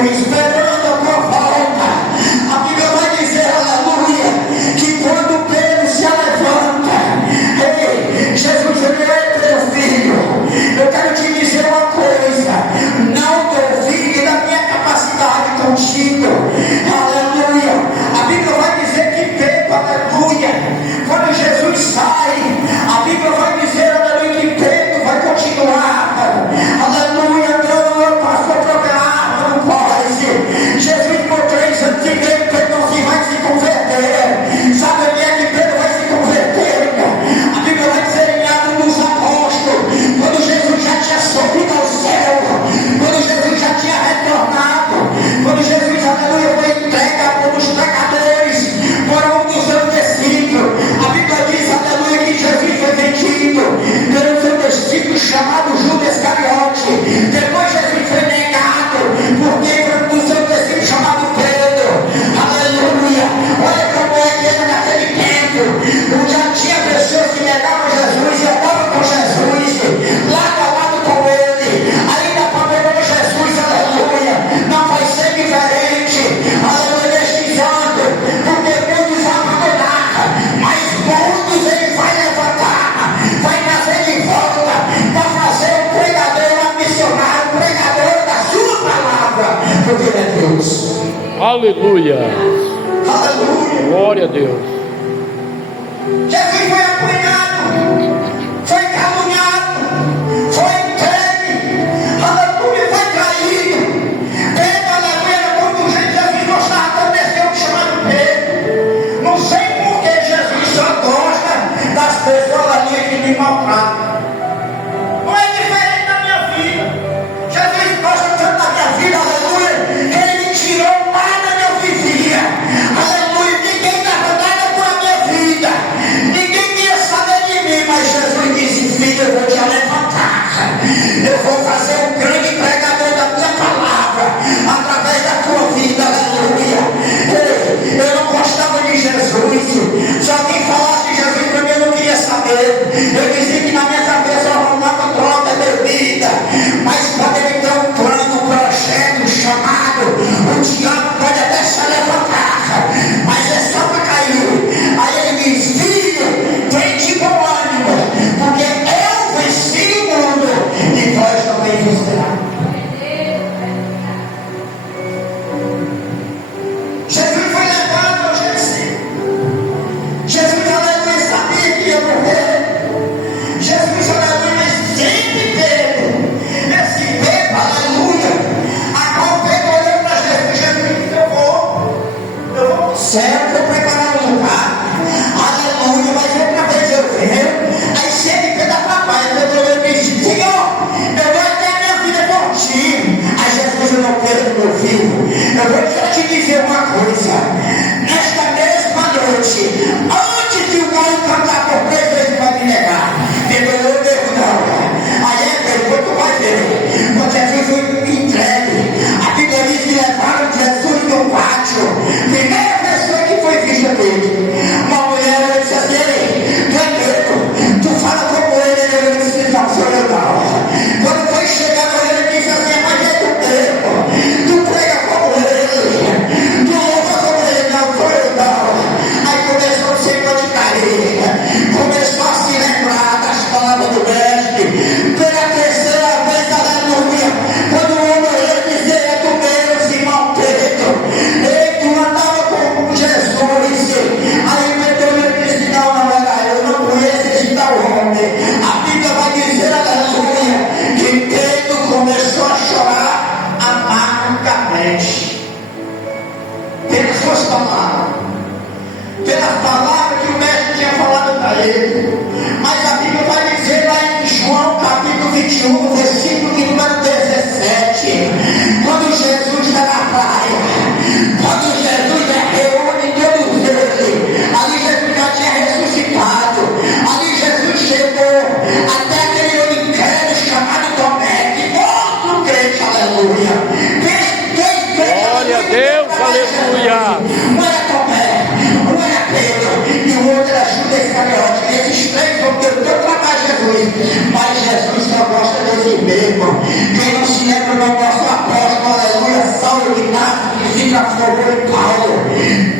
aleluia, esperando a tua volta. A Bíblia vai dizer, aleluia, que quando Pedro se levanta, ei, Jesus, ei, teu filho, eu quero te dizer uma coisa, não duvide da minha capacidade contigo, aleluia. A Bíblia vai dizer que Pedro, aleluia, quando Jesus sai, a Bíblia vai dizer, aleluia, que Pedro vai continuar, aleluia, andando, passou para a arma no pós. Jesus por 3 anos e meio, Pedro não se vai se converter. Sabe onde é que Pedro vai se converter? A Bíblia vai dizer em Atos dos Apóstolos, quando Jesus já tinha subido ao céu, quando Jesus já tinha retornado, quando Jesus, aleluia, foi entregue pelos pecadores, foram um dos seus discípulos. A Bíblia diz, aleluia, que Jesus foi vendido pelo seu discípulo chamado Judas Iscariote. Depois Jesus foi negado porque foi um seu discípulo chamado Pedro. Aleluia. Olha como é que era naquele tempo. Já tinha pessoas que negavam Jesus e andavam com Jesus, lado a lado com ele. Ainda para Jesus, aleluia, não vai ser diferente. Aleluia, neste ano, porque muitos vão abandonar, mas muitos ele vai levantar, vai trazer de volta, para fazer um pregador, um missionário, um pregador da sua palavra, porque ele é Deus. Aleluia. Aleluia. Glória a Deus. Jesus foi apanhado, foi caluniado, foi entregue, aleluia, foi traído. Pedro, aleluia, quando Jesus gostava, aconteceu um chamado Pedro. Não sei por que Jesus só gosta das pessoas, aleluia, que me maltratam. Não é diferente da minha vida. Jesus gosta tanto da minha vida, aleluia, que ele me tirou lá onde eu vivia. Aleluia, ninguém dava nada por a minha vida. Ninguém queria saber de mim, mas Jesus disse, filho, eu vou te levantar. Eu vou fazer um grande pregador da minha palavra, através da tua vida, aleluia. Eu não gostava de Jesus. Se alguém falasse de Jesus para mim, eu não queria saber. Eu dizia que na minha cabeça eu arrumava droga, bebida. Mas quando ele deu um plano, um projeto, um chamado, o diabo pode até se levantar, mas é só para cair. Aí ele diz, filho, tem de bom ânimo, porque eu venci o mundo e vós também vencerá. Jesus foi levado ao Getsemane. Jesus, aleluia, sabia que ia morrer. Jesus, aleluia, mas sempre Pedro, esse Pedro, aleluia, a qual Pedro olhou para Jesus. Jesus disse, eu vou ao céu, vou preparar um lugar, aleluia, mas outra vez eu venho. Aí sempre Pedro atrapalha. Pedro disse, Senhor, eu dou até a minha vida por ti. Aí Jesus, eu não quero, meu filho, eu vou só te dizer uma coisa. Nesta mesma noite, antes de o galo cantar por 3 vezes, vai me negar. Pedro, eu devo não. Aí é depois tu vai ver. Quando Jesus foi entregue, a Bíblia diz que levaram Jesus no pátio. Primeira pessoa que foi vista dele, uma mulher disse assim, tu é Pedro, tu fala como ele disse, não, sou eu não. Quando foi chegar ele disse assim, mas é tu Pedro, tu prega como ele, tu louva como ele, não, sou eu não. Aí começou a ser de cair, começou a se lembrar das palavras do mestre. Pela terceira vez, aleluia, quando o homem olhou e disse, é tu mesmo, irmão Pedro, ei, tu andava com Jesus. Aí Pedro disse, não, não era eu, não conheço esse tal homem. A Bíblia vai dizer, aleluia, que Pedro começou a chorar amargamente pelas suas palavras, pelas palavras que o mestre tinha falado para ele. Mas a Bíblia vai dizer lá em João capítulo 21, versículo de número 17, quando Jesus está na praia, quando Jesus reúne todos eles, ali Jesus já tinha ressuscitado, ali Jesus chegou até aquele homem incrédulo chamado Tomé, que outro crente, aleluia. Glória a Deus, aleluia. Um era Tomé, um era Pedro e o outro era Judas Iscariote. Esses 3 vão ter o teu trabalho, Jesus. Mas Jesus só gosta desse mesmo. Quem não se lembra do nosso apóstolo, aleluia, Saulo Saulo de Tarso, que se transformou em Paulo,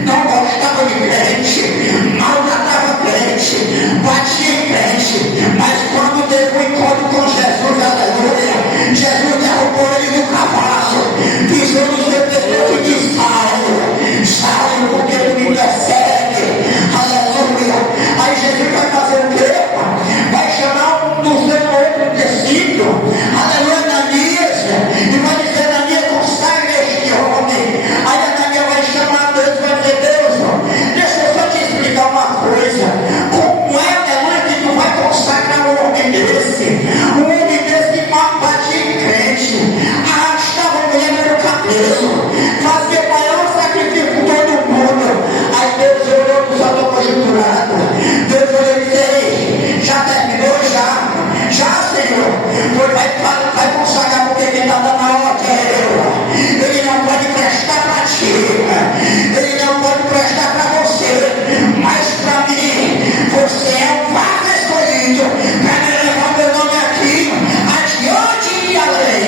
não gostava de crente, maltratava crente, batia em crente, mas quando teve um encontro com Jesus, aleluia, Jesus derrubou ele no cavalo, pisou no seu pescoço e disse: Saulo, porque tu me persegue, aleluia. Aí Jesus vai fazer o quê? Vai chamar um do seu outro discípulo, aleluia, Ananias, e vai dizer: Ananias, consagre este homem. Aí Ananias vai chamar Deus e vai dizer: Deus, deixa eu só te explicar uma coisa. Como é, aleluia, que tu vai consagrar um homem desse? Um homem desse que batia em crente, arrastava a mulher pelo cabelo, fazia o maior sacrifício por todo mundo. Aí Deus olhou para o Salão conjunturado. Deus olhou e disse: Ei, já terminou? Já, Senhor. Pois vai consagrar, porque quem está dando a ordem é eu. Ele não pode prestar para ti, ele não pode prestar para você, mas para mim, você é um vaso escolhido para me levar meu nome aqui, adiante e além.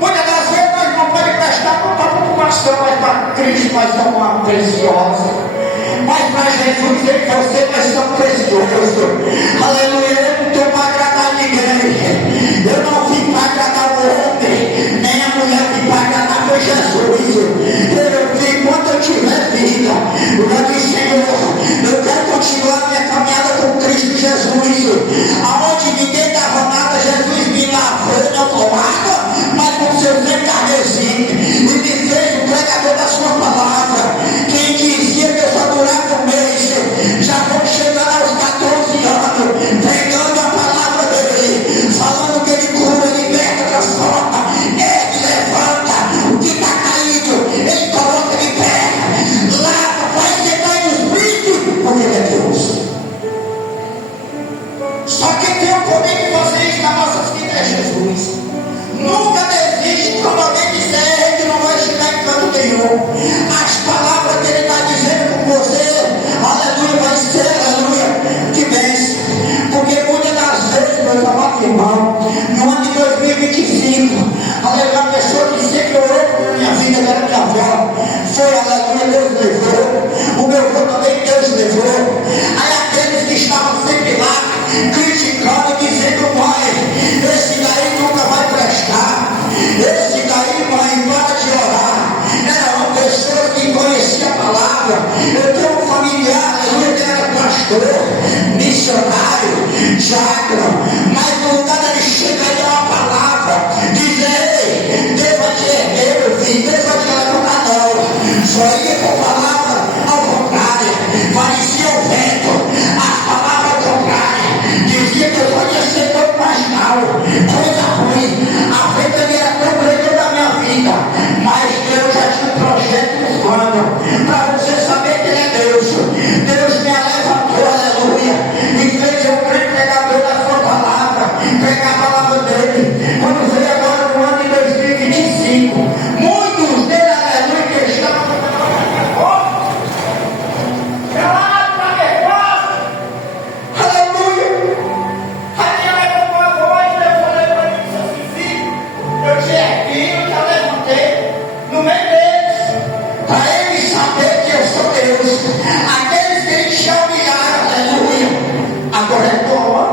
Muitas das vezes nós não podemos prestar para a população, mas para Cristo nós somos uma preciosa. Mas para Jesus e você nós somos preciosos. Aleluia. Eu não estou para agradar ninguém. Eu não vim para agradar o homem, nem a mulher vim para agradar foi Jesus. Eu vim quando eu tiver vida. Eu disse: Senhor, eu quero continuar minha caminhada com Cristo Jesus. Aonde ninguém dava nada, Jesus me lavou na tomada, mas com seu sangue carmesim, e me fez o pregador da sua palavra. Quem dizia que eu só durava um mês, já vou chegar aos 14 anos, pregando a palavra dele, falando que ele cura, liberta, transforma, ele levanta o que está caído, ele coloca de pé, lava, faz sentar nos brilhos, porque ele é Deus. Só que tem o poder de fazer isso nas nossas vidas, é Jesus. Nunca desiste quando alguém disser que não vai chegar em canto nenhum. As palavras que ele está dizendo com você, aleluia, vai ser, aleluia, que vence. Porque muitas das vezes, meus amados irmãos, no ano de 2025, aleluia, a pessoa que sempre orou por minha vida, que era minha avó, foi, aleluia, Deus levou. O meu avô também, Deus levou. Aí aqueles que estavam sempre lá, criticando, dizendo: mãe, esse daí nunca vai prestar, esse daí, mãe, para de orar. Era uma pessoa que conhecia a palavra. Eu tenho um familiar, que era pastor, missionário, diácono, mas no lugar dele chega e dá uma palavra, dizer: ei, Deus vai te erguer, meu filho, Deus vai te levantar, não. Só ia com palavra ao contrário, parecia o vento, as palavras ao contrário, dizia que eu podia ser tão mais mal, coisa ruim, a venta era tão grande da minha vida, mas Deus já tinha um projeto no plano, para você saber que ele é Deus. Deus me levantou, aleluia, e fez eu grande pregador da sua palavra, pregar a palavra dele. Quando veio agora no ano de 2025, muitos deles, aleluia, que estavam aqueles que enxamearam, aleluia, agora é toma,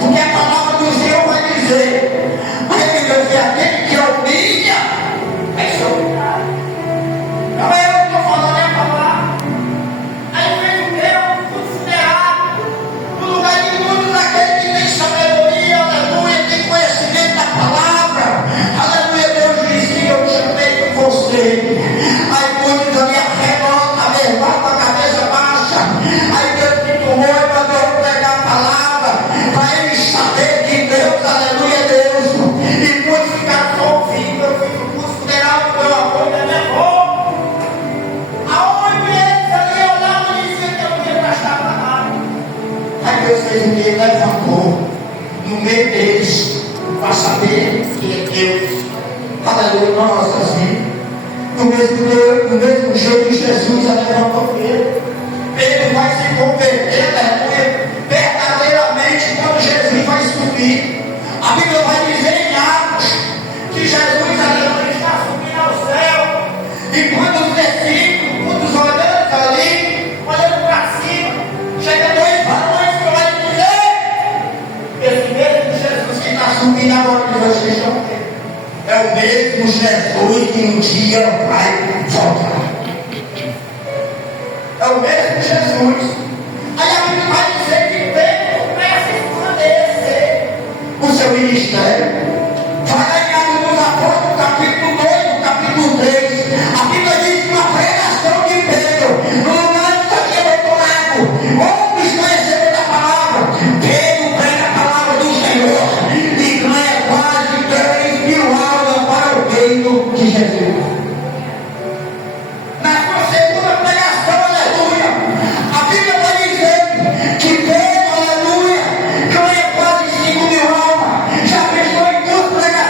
porque a palavra do Senhor vai dizer: aquele que humilha vai ser humilhado. Não é eu que estou falando, é a palavra. Aí vem o Deus considerado no lugar de muitos, aquele que tem sabedoria, aleluia, tem conhecimento da palavra, aleluia. Deus disse: eu chamei por você. Aí muitos ali bota a cabeça baixa. Aí Deus me tomou e mandou pregar a palavra para eles saberem que Deus, aleluia, é Deus. E muitos ficaram só ouvindo. Eu fico considerado pelo amor da minha avó. Aonde eles ali olhavam e diziam que eu não ia prestar para nada. Aí Deus fez o que? Ele levantou no meio deles para saber que é Deus, aleluia, nas nossas vidas. Do mesmo jeito que Jesus levantou Pedro. Pedro vai se converter, aleluia, verdadeiramente quando Jesus vai subir. A Bíblia vai dizer em Atos que Jesus, aleluia, Jesus que um dia vai voltar. É o mesmo Jesus. Aí a Bíblia vai dizer que Pedro começa a esclarecer o seu ministério. Vai lá em Atos dos Apóstolos, capítulo 2, capítulo 3. A Bíblia diz que uma pregação de Pedro, no lugar de fazer doutorado, homens conhecedores da palavra, Pedro prega a palavra do Senhor e ganha quase 3.000 almas para o reino de Jesus. Na sua segunda pregação, aleluia, a Bíblia vai dizer que Pedro, aleluia, ganha quase 5.000 almas. Já pensou em duas pregações?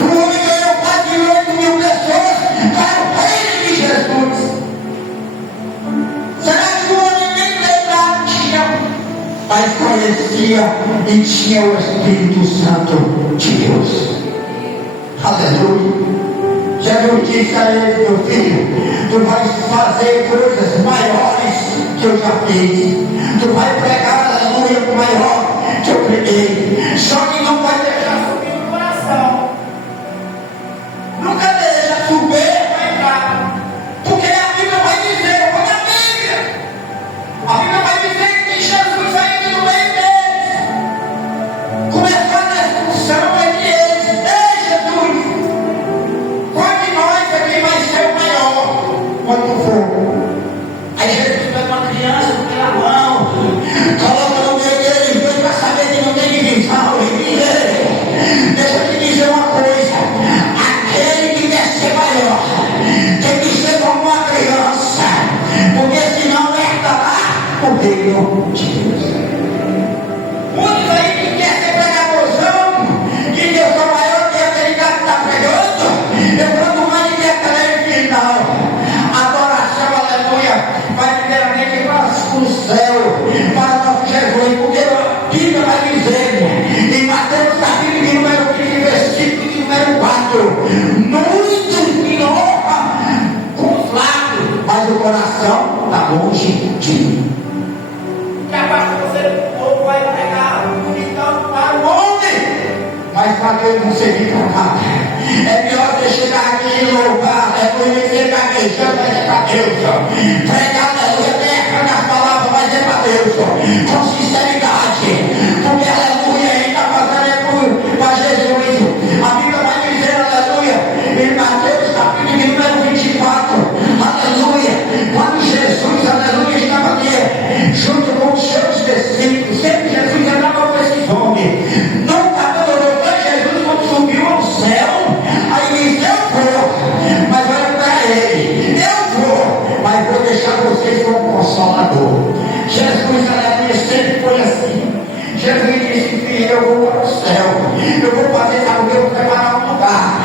O homem ganhou quase 8.000 pessoas para o reino de Jesus. Será que o homem nem lembrado tinha, mas conhecia e tinha o Espírito Santo de Deus? Aleluia. Jesus disse a ele: meu filho, tu vais fazer coisas maiores que eu já fiz. Tu vais pregar, aleluia, o maior que eu preguei. Só que não vai deixar subir no coração. Nunca deixa subir para entrar. Porque a Bíblia vai dizer, olha a Bíblia. A Bíblia vai dizer que Jesus ainda no meio deles. Começou a discussão entre eles. Ei, Jesus! Qual de nós aqui vai ser o maior quando for? Aí Jesus pega uma criança pela mão, coloca no meio deles dois para saber que não tem divisão. Deixa eu te dizer uma coisa: aquele que quer ser maior tem que ser como uma criança, porque senão herdará o reino de Deus. Muitos aí que quer ser pregadorzão, que Deus é maior que aquele cara que está pregando, eu quanto mais que aquele final. Adoração, aleluia, vai primeiramente para o céu, para o nosso Jesus, porque a Bíblia vai dizer, em Mateus capítulo de número 15, versículo de número 4, muitos me honram com os lábios, mas o coração está longe de mim. Capaz que você não vai pregar bonitão para o homem, mas para Deus não servir para nada. É melhor você chegar aqui e louvar, aleluia, e ser gaguejando, mas é para Deus. Pregar, aleluia, terra nas palavras, mas é para Deus. Com sinceridade, porque aleluia, ele está fazendo para Jesus. A Bíblia vai dizer, aleluia, em Mateus capítulo de número 24, aleluia, quando Jesus, aleluia, estava ali, junto com os seus discípulos, sempre Jesus andava com esse fome. Nunca adorou Jesus quando subiu ao céu. Aí diz: eu vou, mas olha para ele, eu vou, mas vou deixar vocês com o Consolador. Jesus, aleluia, sempre foi assim. Jesus disse: filho, eu vou para o céu, eu vou fazer, sabe o que? Eu vou preparar um lugar,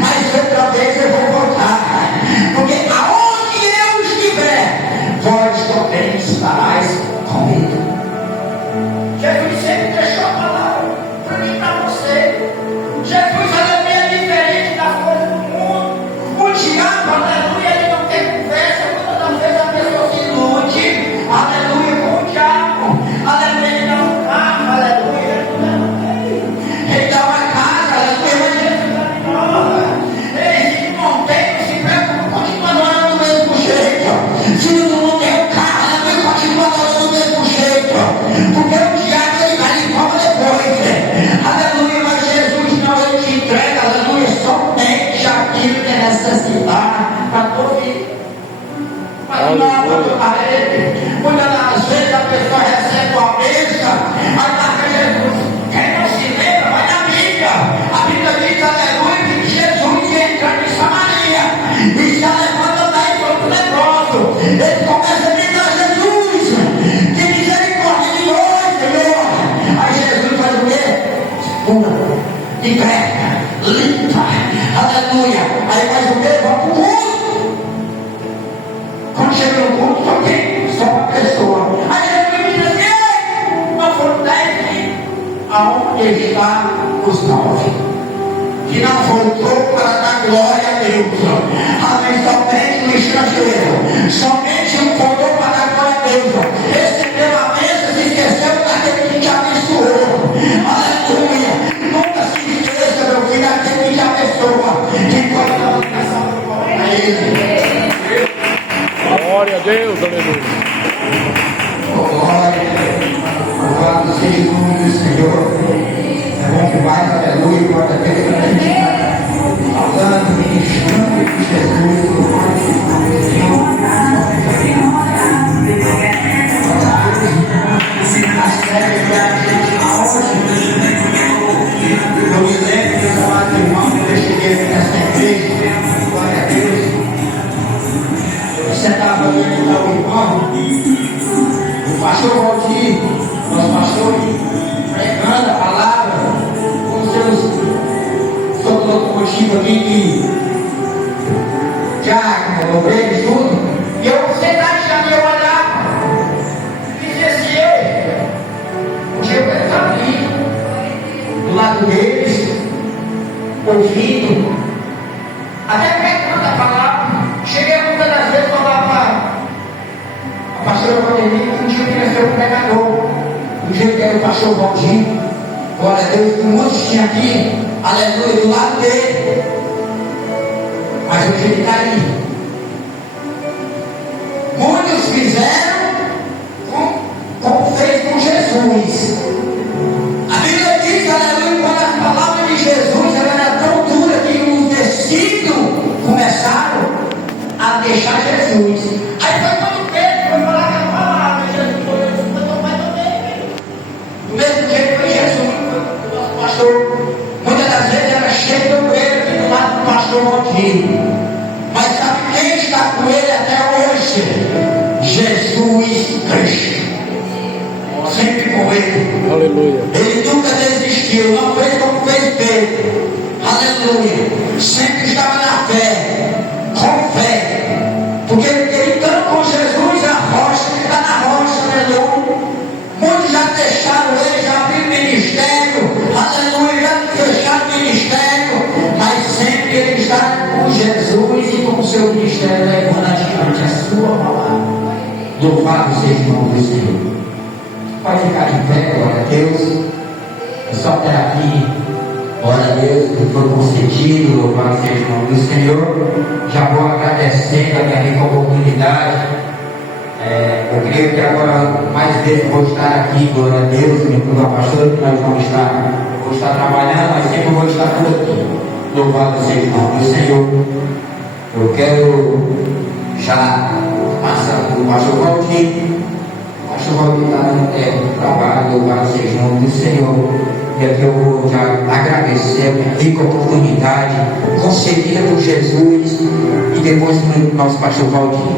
mas outra vez eu vou voltar, porque aonde eu estiver, vós também estarás comigo. Jesus sempre deixou a palavra para mim e para você. Jesus, aleluia, é diferente das coisas do mundo. O diabo, aleluia, ele não tem conversa. Quantas vezes a pessoa se ilude, aleluia, com o diabo. Aleluia, ele dá um carro, aleluia, ele dá uma casa, aleluia, mas Jesus dá de nova. Ele não tem, não se preocupa, continua adorando do mesmo jeito. Se não tem um carro, aleluia, continua adorando do mesmo jeito. Porque o diabo, ele vai em forma depois. Aleluia, mas Jesus não, ele te entrega, aleluia, somente aquilo que é necessidade para a tua vida. Mas não há outra parede. Muitas das vezes a pessoa recebe uma bênção, aí marca Jesus. Quem não se lembra, vai na Bíblia. A Bíblia diz, aleluia, que Jesus ia entrar em Samaria e se levanta daí para o leproso. Ele começa a gritar: Jesus, que misericórdia de nós, Senhor. Aí Jesus faz o quê? Pura, liberta, limpa, aleluia. Aí faz o quê? Vai para o culto. Quando chega no culto, só tem só uma pessoa. Aí Jesus diz assim: não foram 10 mil, aonde está os 9? Que não voltou para dar glória a Deus. Amém. Somente um estrangeiro, somente um voltou para dar glória a Deus. Recebeu a bênção, se esqueceu daquele que te abençoou. Aleluia. Nunca se esqueça, meu filho, daquele que te abençoa. Deus, aleluia. Glória, louvado seja o nome do Senhor. É bom demais, aleluia, glória a Deus, quando a gente está falando, ministrando de Jesus, eu me lembro, meus amados irmãos, quando eu cheguei aqui nessa igreja, glória a Deus, eu sentava ali com o irmão, o pastor Valdir, nosso pastor, pregando a palavra, com seus locomotivos aqui que já obreiros, tudo, e eu sentado e eu olhava, e dizia assim, porque eu estava ali, do lado deles, ouvindo, até pregando a palavra. Cheguei muitas das vezes a falar para a pastora Valdemir que um dia eu queria ser um pregador, um dia que era o pastor Valdir, glória a Deus, que muitos tinham aqui, aleluia, do lado dele, mas hoje ele está ali. Muitos fizeram como fez com Jesus. A Bíblia diz, aleluia, quando a palavra de Jesus era tão dura que os discípulos começaram a deixar Jesus. Aí foi quando Pedro foi falar aquela palavra, Jesus foi teu pai também. Do mesmo jeito foi Jesus, foi o nosso pastor. Muitas das vezes era cheio de obreiro aqui do lado do pastor Valdir. Mas sabe quem está com ele até hoje? Jesus Cristo. Sempre com ele. Aleluia. Ele nunca desistiu, não fez como fez Pedro. Aleluia. Sempre estava na fé, com fé. Porque ele estando com Jesus, a rocha, ele está na rocha, aleluia. Muitos já deixaram ele, já abriram ministério, aleluia, já fecharam ministério, mas sempre ele está com Jesus e com o seu ministério levando adiante a sua palavra. Louvado seja o nome do Senhor. Pode ficar de pé, glória a Deus. É só até aqui, glória a Deus, que foi concedido, louvado seja o nome do Senhor. Já vou agradecendo a minha rica oportunidade. Eu creio que agora mais vezes vou estar aqui, glória a Deus, me a pastora, que nós vou estar trabalhando, mas sempre vou estar por aqui. Louvado seja o nome do Senhor. Eu quero já passar para o pastor Valdir. O pastor Valdir está no trabalho, louvado seja o nome do Senhor. E aqui eu vou já agradecer a minha rica oportunidade concedida por Jesus e depois para o nosso pastor Valdir.